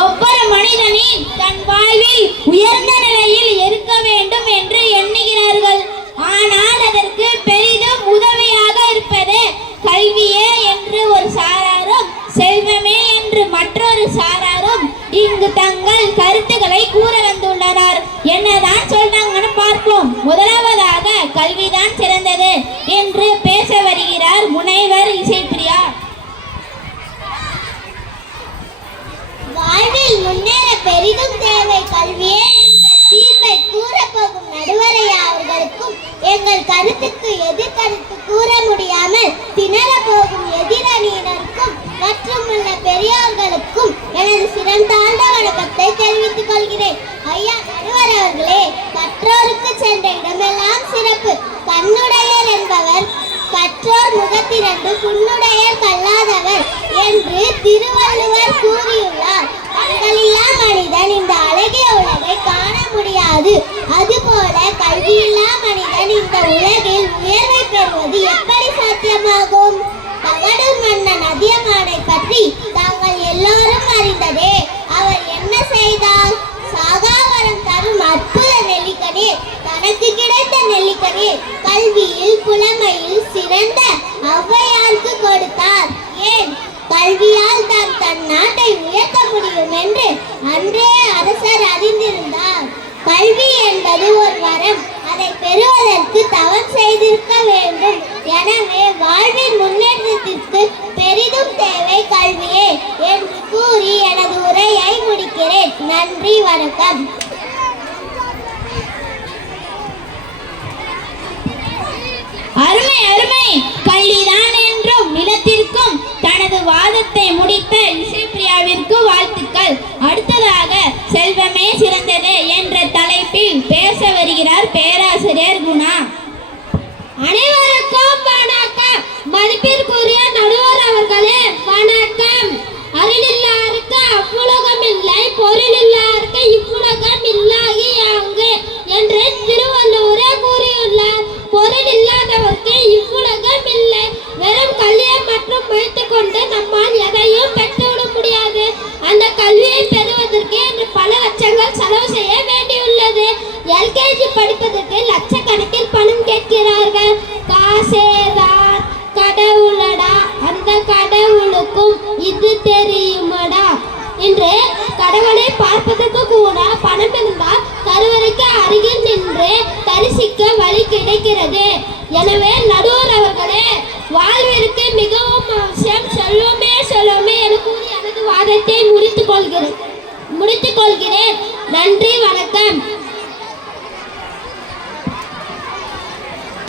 ஒவ்வொரு மனிதனின் தன் வாழ்வில் உயர்ந்த நிலையில் இருக்க வேண்டும் என்று எண்ணுகிறார்கள். ஆனால் அதற்கு பெரிதும் உதவியாக இருப்பது கல்வியே என்று ஒரு சாராரும், செல்வமே என்று மற்றொரு சாராரும் இங்கு தங்கள் கருத்துக்களை கூற வந்துள்ளனர். என்னதான் சொல்றாங்கன்னு பார்ப்போம். முதலாவதாக கல்விதான் சிறந்தது என்று பேச வருகிறார் முனைவர் இசைப்பிரியா. வாழ்வில் முன்னேற பெரிதும் தேவை கல்வியே தீர்வை கூறப்போகும் நடுவரையா அவர்களுக்கும் எங்கள் கருத்துக்கு எதிர்கருத்து கூற முடியாமல் திணற போகும் எதிரணியினருக்கும் மற்றும் உள்ள பெரியோர்களுக்கும் எனது சிறந்தாழ்ந்த வணக்கத்தை தெரிவித்துக் கொள்கிறேன். ஐயா நடுவர் அவர்களே, கற்றோருக்கு சென்ற இடமெல்லாம் சிறப்பு. கண்ணுடையர் என்பவர் கற்றோர் முகத்திரண்டு புண்ணுடையர் கல்லாதவர் என்று திருவள்ளுவர் கூறியுள்ளார். கண்களில்லா மனிதன் இந்த அழகிய உலகை காண முடியாது. அதுபோல கல்வியில்லா மனிதன் இந்த உலகில் உயர்வை பெறுவது எப்படி சாத்தியமாகும்? தகடு மன்னன் அதியமானை பற்றி தாங்கள் எல்லோரும் அறிந்ததே. அவர் என்ன செய்தார்? சாகாவரம் தரும் அற்புத நெல்லிக்கனே, தனக்கு கிடைத்த நெல்லிக்கனே கல்வியில் புலமையில் சிறந்த ஔவையாருக்கு கொடுத்தார். ஏன்? கல்வியால் தான் தன் நாட்டை உயர்த்த முடியும் என்று அன்றே அரசர் அறிந்திருந்தார். கல்வி என்பது ஒரு வரம். அதை பெறுவதற்கு தவம் செய்திருக்க வேண்டும். எனவே வாழ்வின் முன்னேற்றத்திற்கு பெரிதும் தேவை கல்வியே என்று கூறி எனது உரையை முடிக்கிறேன். நன்றி, வணக்கம். அருமை அருமை. கல்விதான் என்றும் நிலத்திற்கும் தனது வாதத்தை முடித்த இசைப்பிரியாவிற்கு வாழ்த்துக்கள். அடுத்ததாக செல்வமே சிறந்தது என்ற தலைப்பில் பேச வருகிறார் பேராசிரியர் குணா. அனைவருக்கும் வணக்கம். மதிப்பிற்குரிய நடுவர் அவர்களே வணக்கம். அருளில்லாருக்கு அவ்வுலகம் இல்லை, பொருளில்லாருக்கு இவ்வுலகம் இல்லாகி அங்கு என்று திருவள்ளுவரே கூறியுள்ளார். பொருள் இல்லாதவருக்கு இவ்வுலகம் இல்லை. வெறும் கல்வியை மற்றும் வைத்துக் கொண்டு நம்மால் எதையும் பெற்றுவிட முடியாது. அந்த கல்வியை பெறுவதற்கு என்று பல லட்சங்கள் செலவு செய்ய வேண்டியுள்ளது. எல்கேஜி படிப்பதற்கு லட்சக்கணக்கில் பணம் கேட்கிறார்கள். காசேதான் கடவுளடா, அந்த கடவுளுக்கும் இது தெரியுமடா என்று கடவுளை பார்ப்பதற்கு கூட பணம் இருந்தால் கருவறைக்கு அருகில் நின்று தரிசிக்க வழி கிடைக்கிறது. எனவே நடுவர் அவர்களே, வாழ்விற்கு மிகவும் அவசியம் செல்வமே செல்வமே என கூறி எனது வாதத்தை முடித்துக் கொள்கிறேன். நன்றி, வணக்கம்.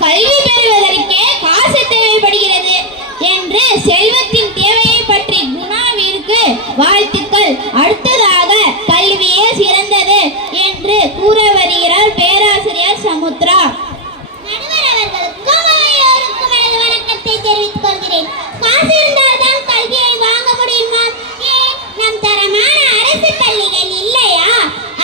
கல்வி பெறுவதற்கே காசு தேவைப்படுகிறது என்று செல்வத்தின் தேவையை பற்றி குணாவிற்கு வாழ்த்துக்கள். அடுத்ததாக கல்வியே சிறந்தது என்று கூற வருகிறார் பேராசிரியர் சமுத்ரா. நடுவர் அவர்களுக்கும் அனைவருக்கும் எனது வணக்கத்தை தெரிவித்துக் கொள்கிறேன். காசு இருந்தால்தான் கல்வியை வாங்க முடியுமா? நம் தரமான அரசு பள்ளிகள் இல்லையா?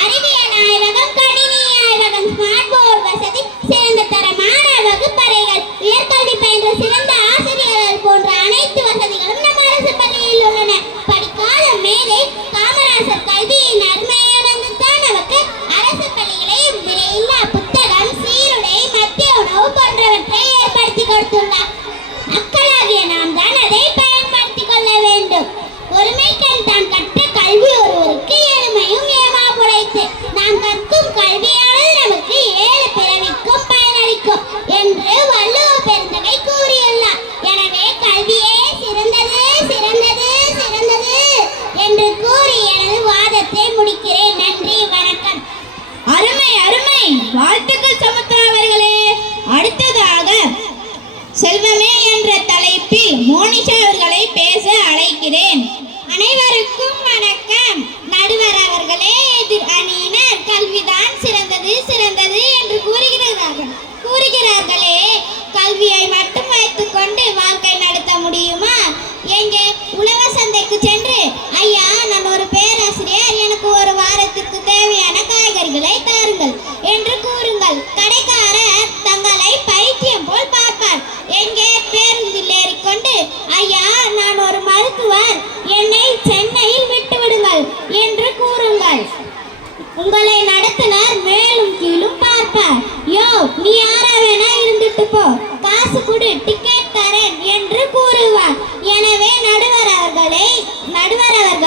அறிவியல் ஆய்வகம், கணினி ஆய்வகம், ஸ்மார்ட் போர்டு வசதி, சிறந்த தரமான வகுப்பறைகள், உயர்கல்வி பயின்ற சிறந்த ஆசிரியர்கள் போன்ற அனைத்து வசதிகளும் நம் அரசு பள்ளியில் உள்ளன. படிக்காத மேலே காமராசர் கல்வியின் அருமையை உணர்ந்துதான் நமக்கு அரசு பள்ளிகளை விலையில்லா புத்தகம், சீருடை, மத்திய உணவு போன்றவற்றை ஏற்படுத்தி கொடுத்துள்ளார். மக்களாகிய நாம் தான் அதை பயன்படுத்திக் கொள்ள வேண்டும். ஒருமைக்கண் தான் கற்ற கல்வி ஒருவருக்கு எளிமையும் ஏமாப்புடைத்து. நாம் கற்கும் கல்வியானது நமக்கு 7 பிறவிக்கும் பயனளிக்கும் என்று வள்ளுவ பெருந்தகை கூறியுள்ளார். எனவே கல்வியே சிறந்தது சிறந்தது சிறந்தது என்று கூறி எனது வாதத்தை முடிக்கிறேன். நன்றி, வணக்கம். அருமை அருமை. வாழ்த்துக்கள் சமுத்ரா அவர்களே. அடுத்ததாக செல்வமே என்ற தலைப்பில் மோனிஷா அவர்களை பேச அழைக்கிறேன். அனைவருக்கும் வணக்கம். நடுவர் அவர்களே, எதிர் அணியினர் கல்விதான் சிறந்தது சிறந்தது என்று கூறுகிறார்களே, கல்வியை மட்டும் வைத்துக் கொண்டு வாழ்க்கை நடத்த முடியுமா? எங்கே உழவர் சந்தைக்கு சென்று, ஐயா நான் ஒரு பேராசிரியர், எனக்கு ஒரு வாரத்துக்கு தேவையான காய்கறிகளை தாருங்கள் என்று கூறுங்கள். கடைக்காரர் தங்களை பைத்தியம் போல் பார்ப்பார். எங்கே பேருந்தில் ஏறிக்கொண்டு, ஐயா நான் ஒரு மருத்துவர், என்னை சென்னையில் விட்டு விடுங்கள்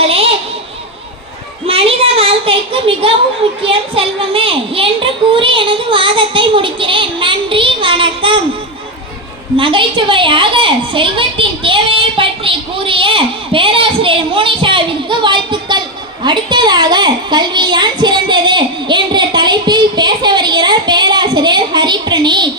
அவர்களே, மனித வாழ்க்கைக்கு மிகவும் முக்கியம் செல்வமே என்று கூறி எனது வாதத்தை முடிக்கிறேன். நன்றி, வணக்கம். நகைச்சுவையாக செல்வத்தின் தேவையை பற்றி கூறிய பேராசிரியர் மோனிஷாவிற்கு வாழ்த்துக்கள். அடுத்ததாக கல்விதான் சிறந்தது என்ற தலைப்பில் பேச வருகிறார் பேராசிரியர் ஹரிபிரணீத்.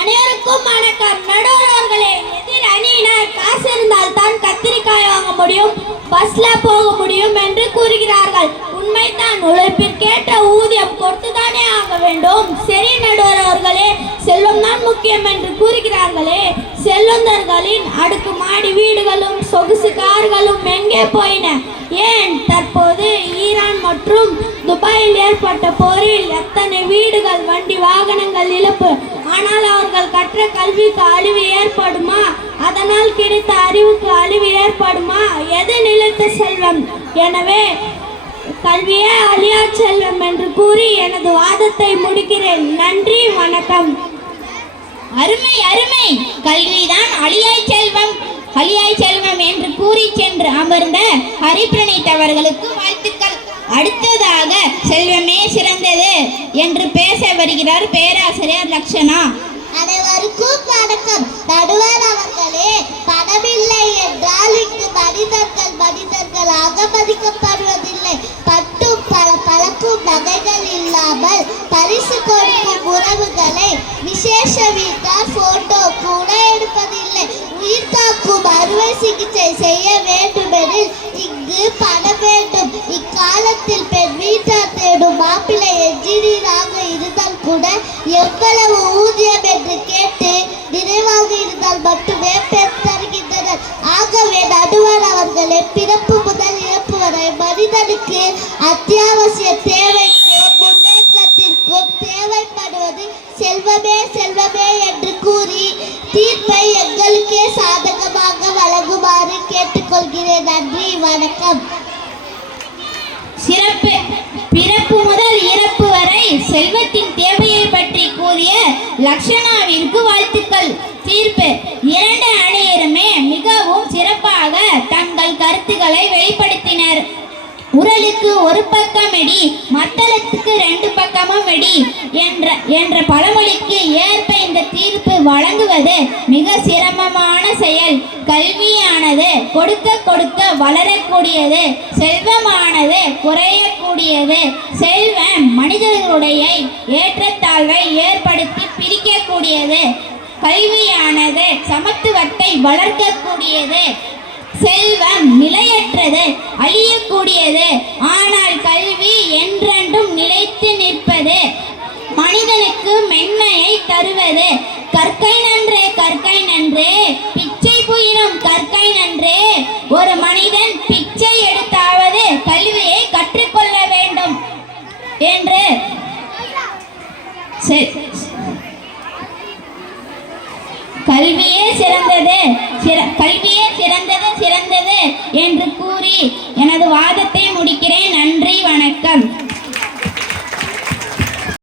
அனைவருக்கும் வணக்கம். நடுவர் அவர்களே, எதிர் அணியினர் காசு இருந்தால் தான் கத்திரிக்காய் வாங்க முடியும், பஸ்ல போக முடியும் என்று கூறுகிறார்கள். உண்மைதான், உழைப்பிற்கேற்ற ஊதியம் கொடுத்துதானே ஆக வேண்டும். சரி நடுவர் அவர்களே, செல்வம் தான் முக்கியம் என்று கூறுகிறார்களே, செல்வந்தர்களின் அடுக்குமாடி வீடுகளும் சொகுசு கார்களும் எங்கே போயின? ஏன் தற்போது ஈரான் மற்றும் துபாயில் ஏற்பட்ட போரில் எத்தனை வீடுகள், வண்டி, வாகனங்கள் இழப்பு. ஆனால் அவர்கள் கற்ற கல்விக்கு அழிவு ஏற்படுமா? அதனால் கிடைத்த அறிவுக்கு அழிவு ஏற்படுமா? எது நிலைத்த செல்வம்? எனவே கல்வியே அழியா செல்வம் என்று கூறி எனது வாதத்தை முடிக்கிறேன். நன்றி, வணக்கம். அருமை அருமை, கல்விதான் அழியாய் செல்வம், அழியாய் செல்வம் என்று கூறி சென்று அமர்ந்த ஹரிபிரணீத் அவர்களுக்கு வாழ்த்துக்கள். அடுத்ததாக செல்வமே சிறந்தது என்று பேச வருகிறார் பேராசிரியர் லக்ஷனா. அனைவருக்கும் வணக்கம். நடுவர் அவர்களே, பணமில்லை என்றால் இங்கு மனிதர்களாக மதிக்கப்படுவதில்லை. பட்டும் பழக்கும் நகைகள் இல்லாமல் பரிசு கொடுக்கும் உறவுகளை விசேஷ வீட்டார் போட்டோ கூட எடுப்பதில்லை. உயிர் காக்கும் அறுவை சிகிச்சை செய்ய வேண்டுமெனில் இங்கு பணம் வேண்டும். இக்காலத்தில் பெண் வீட்டார் தேடும் மாப்பிள்ளை என்ஜினியராக இருந்தால் கூட எவ்வளவு ஊதியம் என்று கேட்டு நிறைவாக இருந்தால் மட்டுமே பெண் தருகின்றனர். ஆகவே நடுவர் அவர்களே, பிறப்பு முதல் இறப்பு வரை மனிதனுக்கு அத்தியாவசிய தேவைக்கும் முன்னேற்றத்திற்கும் தேவைப்படுவது செல்வமே செல்வமே என்று கூறி தீர்ப்பை எங்களுக்கே சாதகமாக வழங்குமாறு கேட்டுக்கொள்கிறேன். நன்றி, வணக்கம். சிறப்பு. பிறப்பு முதல் இறப்பு வரை செல்வத்தின் தேவையை பற்றி கூறிய லக்ஷனாவிற்கு வாழ்த்துக்கள். தீர்ப்பு. இரண்டு அணியருமே மிகவும் சிறப்பாக தங்கள் கருத்துக்களை வெளிப்படுத்தினர். உரலுக்கு ஒரு பக்கம் எடி, மத்தளத்துக்கு ரெண்டு பக்கமும் எடி என்ற பழமொழிக்கு ஏற்ப இந்த தீர்ப்பு வழங்குவது மிக சிரமமான செயல். கல்வியானது கொடுக்க கொடுக்க வளரக்கூடியது, செல்வமானது குறையக்கூடியது. செல்வம் மனிதர்களுடைய ஏற்றத்தாழ்வை ஏற்படுத்தி பிரிக்கக்கூடியது, கல்வியானது சமத்துவத்தை வளர்க்கக்கூடியது. செல்வம் நிலையற்றது, அழியக்கூடியது. ஆனால் கல்வி என்றென்றும் நிலைத்து நிற்பது, மனிதனுக்கு மென்மையை தருவது. கற்கை நன்றே, கற்கை நன்றே, பிச்சை புயினும் கற்கை நன்றே. ஒரு மனிதன் பிச்சை எடுத்தாவது கல்வியை கற்றுக்கொள்ள வேண்டும் என்று கல்வியே சிறந்தது, கல்வியே சிறந்தது என்று கூறி எனது வாதத்தை முடிக்கிறேன். நன்றி, வணக்கம்.